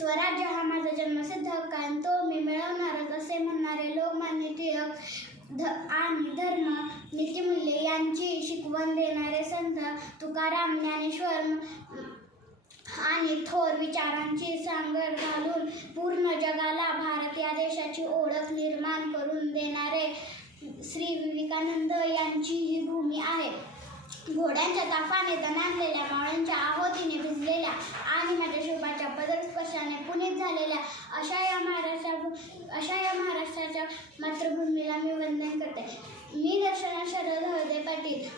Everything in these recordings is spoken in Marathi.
स्वराज्य हा माझा जन्मसिद्ध हक्क आहे, तो मी मिळवणारच असे म्हणणारे लोकमान्य टिळक आणि धर्म नीतिमूल्ये यांची शिकवण देणारे संत तुकाराम, ज्ञानेश्वर आणि थोर विचारांची सांगड घालून पूर्ण जगाला भारत या देशाची ओळख निर्माण करून देणारे श्री विवेकानंद यांची ही भूमी आहे. घोड्यांच्या ताफाने दणाणलेल्या, मावळ्यांच्या आहोतीने भिजलेल्या आणि माझ्या शिवबाच्या पदस्पर्शाने पुनीत झालेल्या अशा या महाराष्ट्राच्या मातृभूमीला मी वंदन करते. मी दर्शना शरद हळदे पाटील,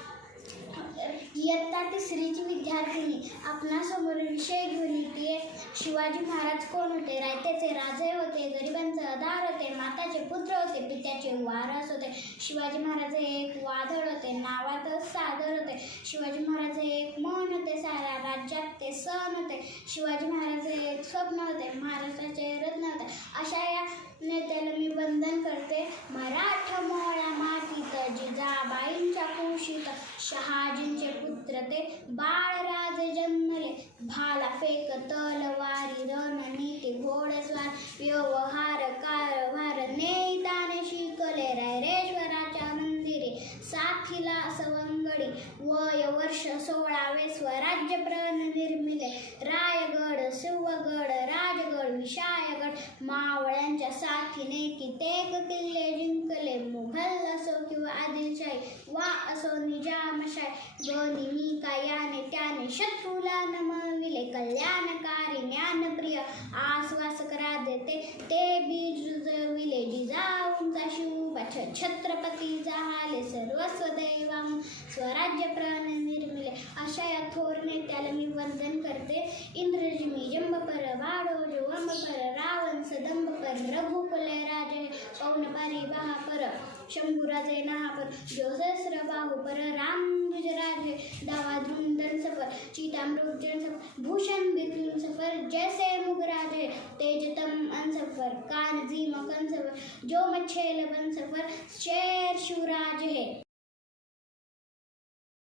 इयत्ता 3ची विद्यार्थिनी. आपणासमोर विषय घेऊन येते. शिवाजी महाराज कोण होते? रायतेचे राजे होते, गरिबांचे आधार होते, माताचे पुत्र होते, पित्याचे वारस होते. शिवाजी महाराज हे एक वादळ होते, नावातच सादर होते. शिवाजी महाराज हे एक मन होते, साऱ्या राज्यात ते सण होते. शिवाजी महाराज हे एक स्वप्न होते, महाराष्ट्राचे रत्न होते. अशा या नेत्याला मी वंदन करते. मराठा मोळ्या मातीत जिजाबाईंच्या कुशीत शहाजींचे पुत्र ते बाळराजे जन्मले. भाला फेक तलवारी रणनीती घोडस्वार व्यवहार कारभार नेताने शिकले. रैरेश्वराच्या मंदिरे साथीला सवंगडी वय वर्ष 16 स्वराज्य प्रण निर्मिले. रायगड सिंहगड राजगड विशाळगड मावळ्यांच्या साथीने कित्येक किल्ले जिंकले. मुघल असो किंवा आदिलशाही वा असो निजामशाही दोन्ही मी याने त्याने शत्रूला नमविले. कल्याणकारी ज्ञानप्रिय आश्वासक राजे ते बीज रुजविले. जिजाऊंचा शिवबा छत्रपती झाले सर्वस्व दैवाहून स्वराज्य प्राण निर्मिले. अशा या थोर नेत्याला मी वंदन करते. इंद्रजिमी जंबपर वाडोज वंबपर रावण सदंबपर रघुकुल राजे पौनपारी बहापर शंभूराजे नहापर जोसहस्र बाहुपर रामभुज राजे दावा धुंदन सफर चितामृजन सफर भूषण बिपिन सफर जैसे मुगराजे तेजतम अनसफर कानजी मकन सफर जो मच्छेल बन सफर शेर शिवराज है.